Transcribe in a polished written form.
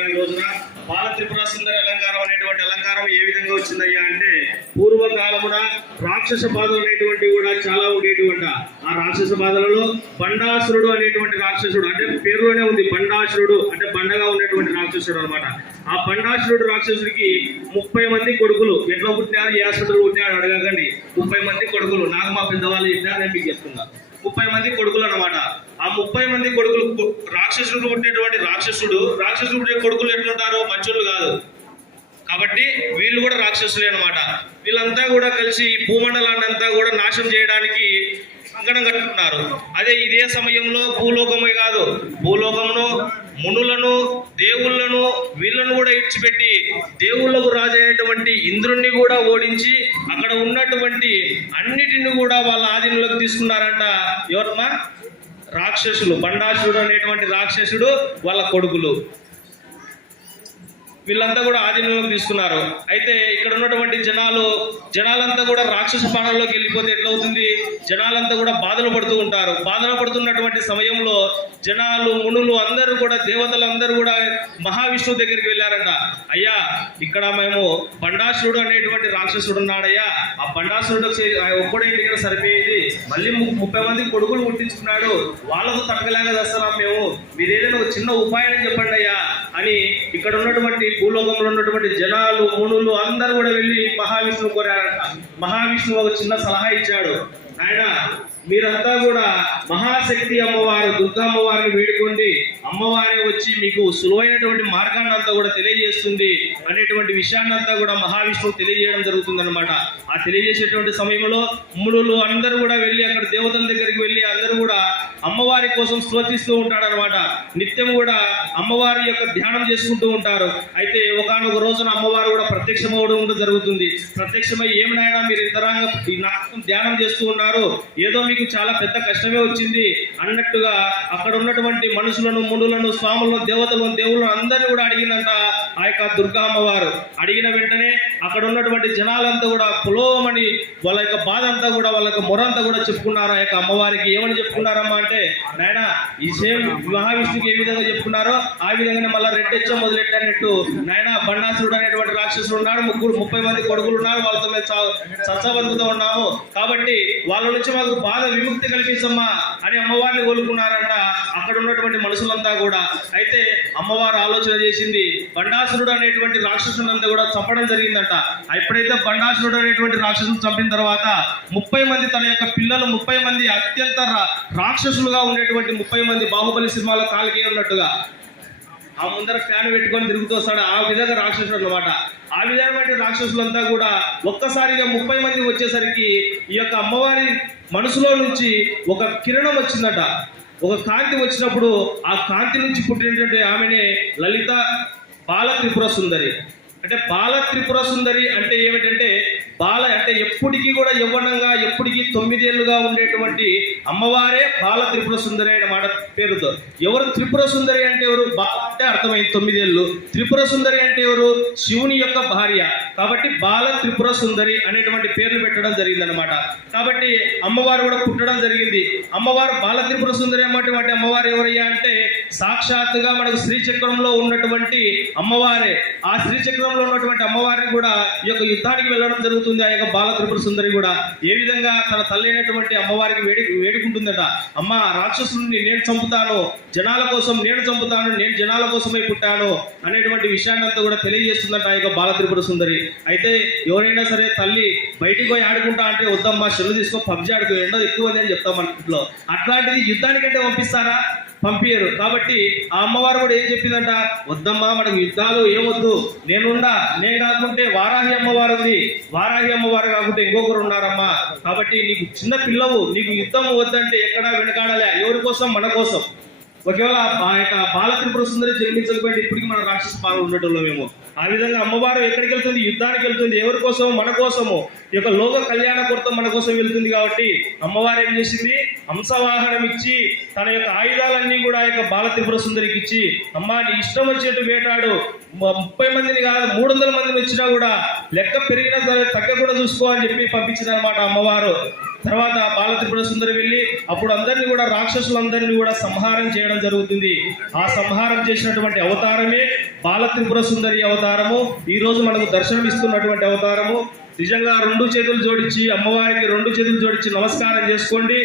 అలంకారం ఈ రోజున బాల త్రిపుర సుందరి అలంకారం అనేటువంటి అలంకారం ఏ విధంగా వచ్చిందయ్యా అంటే, పూర్వకాలమున రాక్షస బాధలు అనేటువంటివి కూడా చాలా ఉండేటువంటి ఆ రాక్షస బాధలలో బండాసురుడు అనేటువంటి రాక్షసుడు, అంటే పేరులోనే ఉంది బండాసురుడు అంటే బండగా ఉండేటువంటి రాక్షసుడు అనమాట. ఆ బండాసురుడు రాక్షసుడికి 30 మంది కొడుకులు. ఎట్లా పుట్టినారు, ఏ ఆసుపత్రులు పుట్టినాడు అడగకండి. 30 మంది కొడుకులు. నాకు మా పెద్దవాళ్ళు చెప్పినా నేను మీకు చెప్తున్నా. 30 మంది కొడుకులు అనమాట. ఆ 30 మంది కొడుకులు రాక్షసుడు పుట్టినటువంటి రాక్షసుడు పుట్టిన కొడుకులు ఎట్లుంటారు, మంచులు కాదు. కాబట్టి వీళ్ళు కూడా రాక్షసులే అనమాట. వీళ్ళంతా కూడా కలిసి ఈ భూమండలాన్ని అంతా కూడా నాశనం చేయడానికి కంకణం కట్టుకున్నారు. ఇదే సమయంలో భూలోకమే కాదు, భూలోకమును మునులను దేవుళ్లను వీళ్ళను కూడా ఇచ్చిపెట్టి దేవుళ్లకు రాజైనటువంటి ఇంద్రుణ్ణి కూడా ఓడించి అక్కడ ఉన్నటువంటి అన్నిటిని కూడా వాళ్ళ ఆధీనంలోకి తీసుకున్నారంట. ఎవరమ్మా? రాక్షసులు. బండాసురుడు అనేటువంటి రాక్షసుడు వాళ్ళ కొడుకులు వీళ్ళంతా కూడా ఆధీనంలోకి తీసుకున్నారు. అయితే ఇక్కడ ఉన్నటువంటి జనాలంతా కూడా రాక్షస పాలనలోకి వెళ్ళిపోతే ఎట్లవుతుంది? జనాలంతా కూడా బాధలు పడుతూ ఉంటారు. బాధలు పడుతున్నటువంటి సమయంలో జనాలు మునులు అందరూ కూడా దేవతలందరూ కూడా మహావిష్ణువు దగ్గరికి వెళ్ళారంట. అయ్యా, ఇక్కడ మేము బండాసురుడు అనేటువంటి రాక్షసుడు ఉన్నాడయ్యా, ఆ బండాసురుడు ఒక్కడే ఇంటికి సరిపోయింది, మళ్ళీ 30 మంది కొడుకులు పుట్టించుకున్నాడు, వాళ్ళకు తడకలేక చేస్తున్నాం మేము, మీరు ఏదైనా ఒక చిన్న ఉపాయం చెప్పండి అయ్యా అని ఇక్కడ ఉన్నటువంటి భూలోకంలో ఉన్నటువంటి జనాలు మునులు అందరూ కూడా వెళ్ళి మహావిష్ణువు కోరారంట. మహావిష్ణువు ఒక చిన్న సలహా ఇచ్చాడు. ఆయన మీరంతా కూడా మహాశక్తి అమ్మవారు దుర్గా అమ్మవారిని వేడుకోండి, అమ్మవారే వచ్చి మీకు సులువైనటువంటి మార్గాన్ని అంతా కూడా తెలియజేస్తుంది అనేటువంటి విషయాన్ని అంతా కూడా మహావిష్ణువు తెలియజేయడం జరుగుతుంది అనమాట. ఆ తెలియజేసేటువంటి సమయంలో మునులు అందరూ కూడా వెళ్ళి అక్కడ దేవతల దగ్గరికి వెళ్ళి అందరూ కూడా అమ్మవారి కోసం స్తుతిస్తూ ఉంటాడనమాట. నిత్యం కూడా అమ్మవారి యొక్క ధ్యానం చేసుకుంటూ ఉంటారు. అయితే ఒకానొక రోజున అమ్మవారు కూడా ప్రత్యక్షమవడం జరుగుతుంది. ప్రత్యక్షమై ఏమినైనా మీరు ఇంతరంగా ధ్యానం చేస్తూ ఉన్నారు, ఏదో మీకు చాలా పెద్ద కష్టమే వచ్చింది అన్నట్టుగా అక్కడ ఉన్నటువంటి మనుషులను మునులను స్వాములను దేవుళ్ళను అందరినీ కూడా అడిగిందంట ఆ యొక్క దుర్గా అమ్మవారు. అడిగిన వెంటనే అక్కడ ఉన్నటువంటి జనాలంతా కూడా పులోమని వాళ్ళ యొక్క బాధ అంతా కూడా వాళ్ళ యొక్క మొర అంతా కూడా చెప్పుకున్నారు. ఆ యొక్క అమ్మవారికి ఏమని చెప్పుకున్నారమ్మా అంటే, నాయన ఈ సేమ్ మహావిష్ణుకి ఏ విధంగా చెప్పుకున్నారో ఆ విధంగానే మళ్ళీ రెట్టెచ్చ మొదలెట్టనట్టు, నాయన బండాసురుడు అనేటువంటి రాక్షసుడు ఉన్నాడు, 30 మంది కొడుకులు ఉన్నారు, వాళ్ళతో మేము సత్సబంధుతో ఉన్నాము, కాబట్టి వాళ్ళ నుంచి మాకు బాధ విముక్తి కల్పించమ్మా అని అమ్మవారిని కోలుకున్నారంట అక్కడ ఉన్నటువంటి మనుషులంతా కూడా. అయితే అమ్మవారు ఆలోచన చేసింది, బండాసురుడు అనేటువంటి రాక్షసునంతా కూడా చంపడం జరిగిందంట. ఎప్పుడైతే బండాసురుడు అనేటువంటి రాక్షసుని చంపిన తర్వాత 30 మంది తన యొక్క పిల్లలు 30 మంది అత్యంత రాక్షసులుగా ఉండేటువంటి 30 మంది బాహుబలి సినిమాలో కాలికే ఉన్నట్టుగా ఆ ముందర ఫ్యాన్ పెట్టుకొని తిరుగుతూ వస్తాడు, ఆ విధంగా రాక్షసుడు అనమాట. ఆ విధమైన రాక్షసులంతా కూడా ఒక్కసారిగా 30 మంది వచ్చేసరికి ఈ యొక్క అమ్మవారి మనసులో నుంచి ఒక కిరణం వచ్చిందట, ఒక కాంతి వచ్చినప్పుడు ఆ కాంతి నుంచి పుట్టినటువంటి ఆమెనే లలిత బాల త్రిపుర సుందరి. అంటే బాల త్రిపుర సుందరి అంటే ఏమిటంటే, బాల అంటే ఎప్పటికీ కూడా యవ్వనంగా ఎప్పటికీ 9 ఏళ్ళుగా ఉండేటువంటి అమ్మవారే బాల త్రిపుర సుందరి అనే మాట పేరుతో. ఎవరు త్రిపుర సుందరి అంటే ఎవరు? బాల అంటే అర్థమైంది 9 ఏళ్ళు, త్రిపుర సుందరి అంటే ఎవరు? శివుని యొక్క భార్య. కాబట్టి బాల త్రిపుర సుందరి అనేటువంటి పేర్లు పెట్టడం జరిగిందనమాట. కాబట్టి అమ్మవారు కూడా పుట్టడం జరిగింది. అమ్మవారు బాల త్రిపుర సుందరి అన్నటువంటి అమ్మవారు ఎవరయ్యా అంటే, సాక్షాత్తుగా మనకు శ్రీచక్రంలో ఉన్నటువంటి అమ్మవారే. ఆ శ్రీచక్రంలో ఉన్నటువంటి అమ్మవారిని కూడా ఈ యొక్క యుద్ధానికి వెళ్ళడం జరుగుతుంది. ఆ యొక్క బాల త్రిపుర సుందరి కూడా ఏ విధంగా తన తల్లి అయినటువంటి అమ్మవారికి వేడుకుంటుందట, అమ్మ రాక్షసుని నేను చంపుతాను, జనాల కోసం నేను చంపుతాను, నేను జనాల కోసమే పుట్టాను అనేటువంటి విషయాన్ని అంతా కూడా తెలియజేస్తుందట ఆ యొక్క బాల త్రిపుర సుందరి. అయితే ఎవరైనా సరే తల్లి బయటికి పోయి ఆడుకుంటా అంటే, వద్దమ్మా సెల్లు తీసుకో పబ్జి ఆడుకో, ఎండ ఎక్కువ అని చెప్తాం మన ఇంట్లో. అట్లాంటిది యుద్ధానికంటే పంపిస్తారా? పంపించరు. కాబట్టి ఆ అమ్మవారు కూడా ఏం చెప్పిందంట, వద్దమ్మా మనకు యుద్ధాలు ఏమొద్దు, నేనుండా, నేను కాకుంటే వారాహి అమ్మవారు ఉంది, వారాహి అమ్మవారు కాకుంటే ఇంకొకరు ఉన్నారమ్మా, కాబట్టి నీకు చిన్న పిల్లవు, నీకు యుద్ధం వద్దంటే ఎక్కడా వెనకాడలే, ఎవరి కోసం? మన కోసం. ఒకవేళ ఆ యొక్క బాల త్రిపుర సుందరి జన్మించకపోతే ఇప్పటికి మన రాక్షస పాలన ఉండటంలో మేము. ఆ విధంగా అమ్మవారు ఎక్కడికి వెళ్తుంది? యుద్ధానికి వెళ్తుంది. ఎవరి కోసం? మన కోసము. ఈ యొక్క లోక కళ్యాణ కొరత మన కోసం వెళ్తుంది. కాబట్టి అమ్మవారు ఏం చేసింది? హంసవాహనం ఇచ్చి తన యొక్క ఆయుధాలన్నీ కూడా ఆ యొక్క బాల త్రిపుర సుందరికి ఇచ్చి, అమ్మా నీ ఇష్టం వచ్చేట్టు వేటాడు, 30 మందిని కాదు 300 మందిని వచ్చినా కూడా లెక్క పెరిగినా సరే తగ్గకుండా చూసుకో అని చెప్పి పంపించింది అనమాట అమ్మవారు. తర్వాత బాల త్రిపుర సుందరి వెళ్ళి అప్పుడు అందరినీ కూడా రాక్షసులందరినీ కూడా సంహారం చేయడం జరుగుతుంది. ఆ సంహారం చేసినటువంటి అవతారమే బాల త్రిపుర సుందరి అవతారము. ఈ రోజు మనకు దర్శనం ఇస్తున్నటువంటి అవతారము. నిజంగా రెండు చేతులు జోడించి అమ్మవారికి రెండు చేతులు జోడించి నమస్కారం చేసుకోండి.